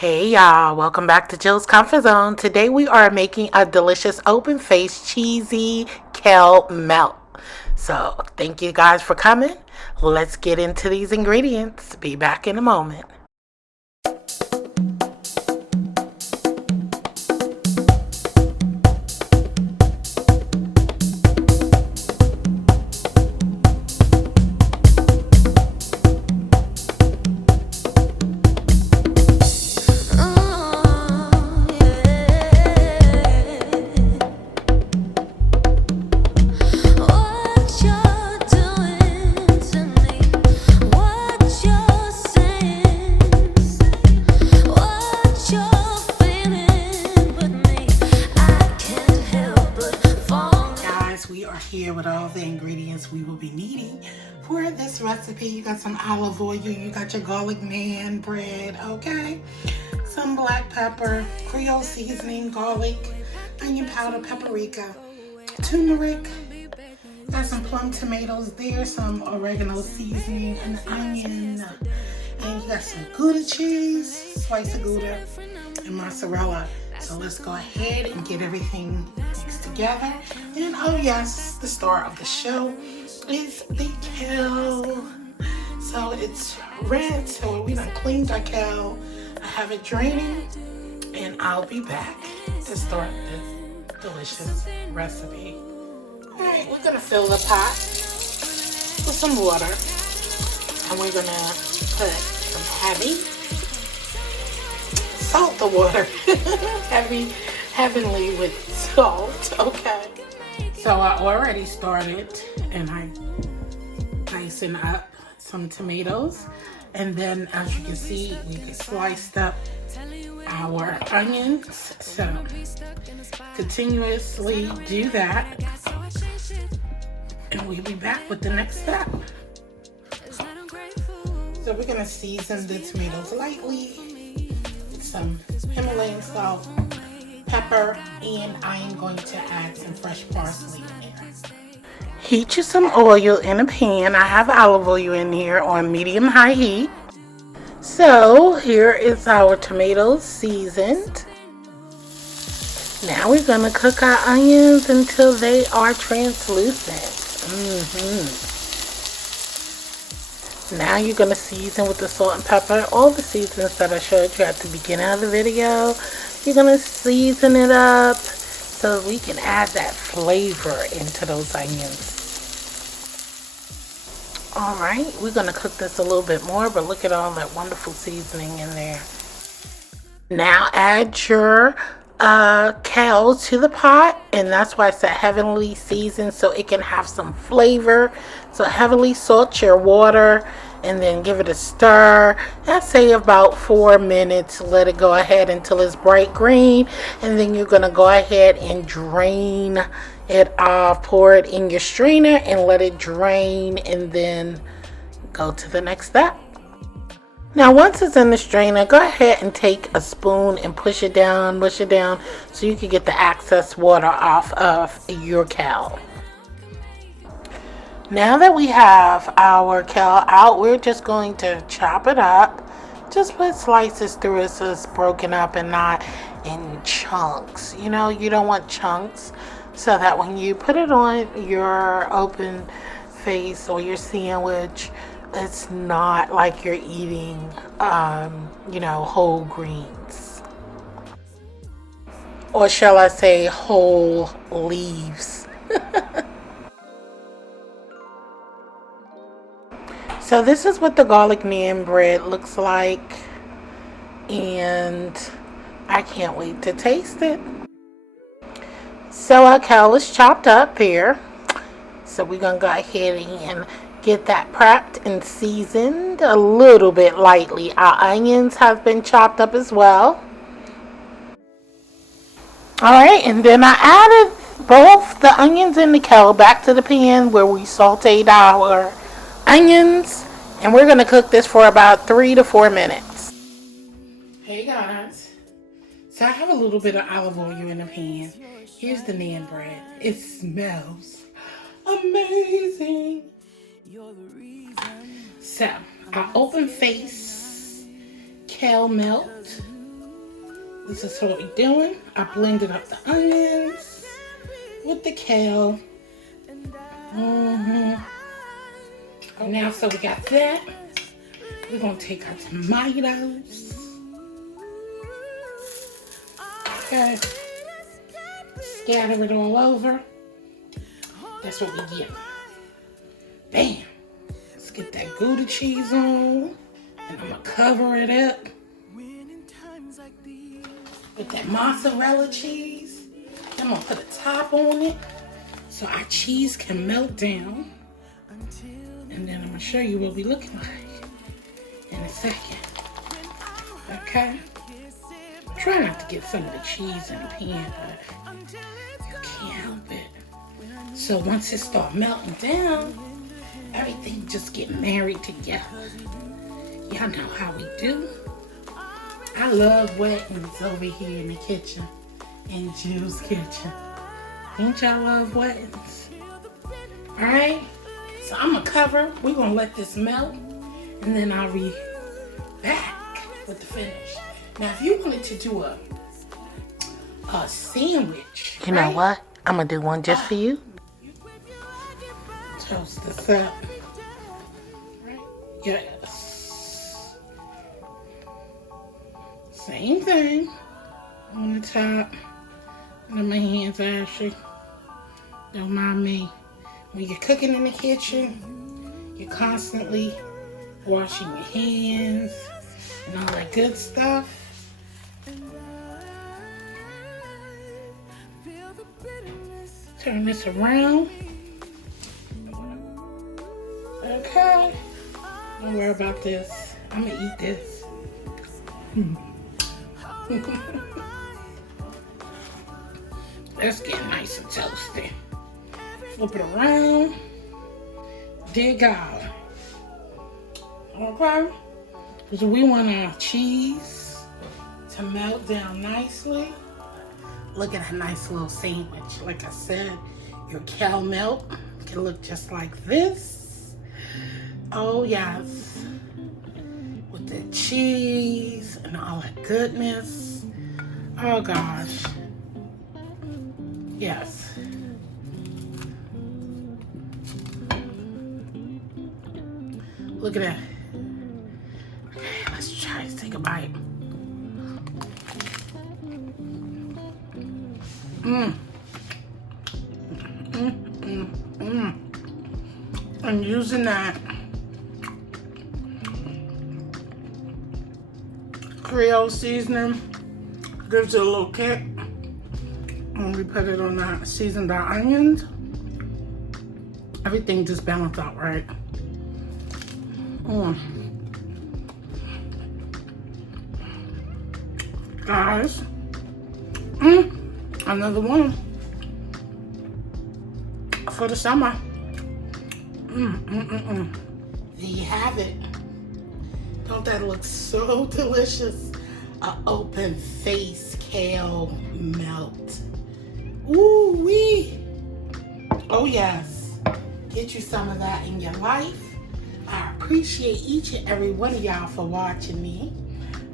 Hey y'all, welcome back to Jill's Comfort Zone. Today we are making a delicious open-faced cheesy kale melt. So thank you guys for coming. Let's get into these ingredients. Be back in a moment. Here with all the ingredients we will be needing for this recipe. You got some olive oil, you got your garlic naan bread, okay? Some black pepper, Creole seasoning, garlic, onion powder, paprika, turmeric, got some plum tomatoes there, some oregano seasoning, an onion, and you got some Gouda cheese, slice of Gouda, and mozzarella. So let's go ahead and get everything mixed together. And oh yes, the star of the show is the kale. So it's red, so we done cleaned our kale. I have it draining, and I'll be back to start this delicious recipe. Alright, we're gonna fill the pot with some water, and we're gonna put some salt the water. Heavenly with salt, okay. So I already started, and I'm dicing up some tomatoes, and then as you can see, we sliced up our onions. So continuously do that, and we'll be back with the next step. So we're gonna season the tomatoes lightly, some Himalayan salt, pepper, and I am going to add some fresh parsley in there. Heat you some oil in a pan. I have olive oil in here on medium-high heat. So here is our tomatoes seasoned. Now we're going to cook our onions until they are translucent. Now you're going to season with the salt and pepper, all the seasonings that I showed you at the beginning of the video. You're going to season it up so we can add that flavor into those onions. Alright, we're going to cook this a little bit more, but look at all that wonderful seasoning in there. Now add your kale to the pot, and that's why I said heavily seasoned, so it can have some flavor. So heavily salt your water, and then give it a stir. I'd say about 4 minutes. Let it go ahead until it's bright green, and then you're gonna go ahead and drain it off. Pour it in your strainer and let it drain, and then go to the next step. Now once it's in the strainer, go ahead and take a spoon and push it down, so you can get the excess water off of your kale. Now that we have our kale out, we're just going to chop it up. Just put slices through it so it's broken up and not in chunks. You know, you don't want chunks, so that when you put it on your open face or your sandwich, it's not like you're eating, you know, whole greens. Or shall I say whole leaves. So this is what the garlic naan bread looks like, and I can't wait to taste it. So our kale is chopped up here, so we're gonna go ahead and get that prepped and seasoned a little bit lightly. Our onions have been chopped up as well. Alright, and then I added both the onions and the kale back to the pan where we sauteed our onions, and we're going to cook this for about 3 to 4 minutes. Hey guys, so I have a little bit of olive oil in the pan. Here's the naan bread. It smells amazing. So our open face kale melt This is what we're doing. I blended up the onions with the kale. And now, so we got that. We're gonna take our tomatoes. Okay. Scatter it all over. That's what we get. Bam. Let's get that Gouda cheese on. And I'm gonna cover it up with that mozzarella cheese. I'm gonna put a top on it so our cheese can melt down. And then I'm gonna show you what we looking like in a second. Okay? Try not to get some of the cheese in the pan, but you can't help it. So once it starts melting down, everything just get married together. Y'all know how we do. I love wettings over here in the kitchen, in Ju's kitchen. Don't y'all love wettings? Alright, so I'm gonna cover. We're gonna let this melt, and then I'll be back with the finish. Now, if you wanted to do a sandwich, you know what? I'm gonna do one just for you. Toast this up. Yes. Same thing on the top. And my hands actually. Don't mind me. When you're cooking in the kitchen, you're constantly washing your hands and all that good stuff. Turn this around. Okay. Don't worry about this. I'm gonna eat this. Let's get nice and toasty. Flip it around. Dig out. Okay? So we want our cheese to melt down nicely. Look at a nice little sandwich. Like I said, your kale melt can look just like this. Oh yes. With the cheese and all that goodness. Oh gosh. Yes. Look at that. Okay, let's try to take a bite. I'm using that Creole seasoning. Gives it a little kick. When we put it on that seasoned our onions, everything just balanced out right. Guys, another one for the summer. There you have it. Don't that look so delicious? An open face kale melt. Ooh wee. Oh yes. Get you some of that in your life. I appreciate each and every one of y'all for watching me.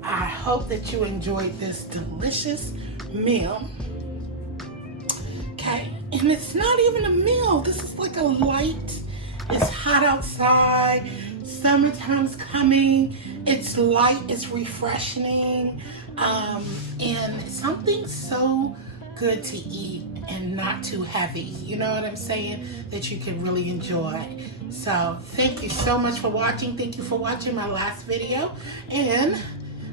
I hope that you enjoyed this delicious meal. Okay, and it's not even a meal. This is like a light. It's hot outside. Summertime's coming. It's light. It's refreshing. And something so good to eat and not too heavy. You know what I'm saying? That you can really enjoy. So thank you so much for watching. Thank you for watching my last video. And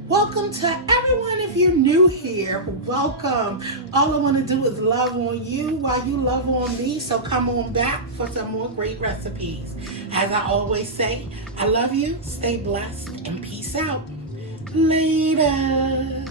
welcome to everyone. If you're new here, welcome. All I want to do is love on you while you love on me. So come on back for some more great recipes. As I always say, I love you, stay blessed, and peace out. Later.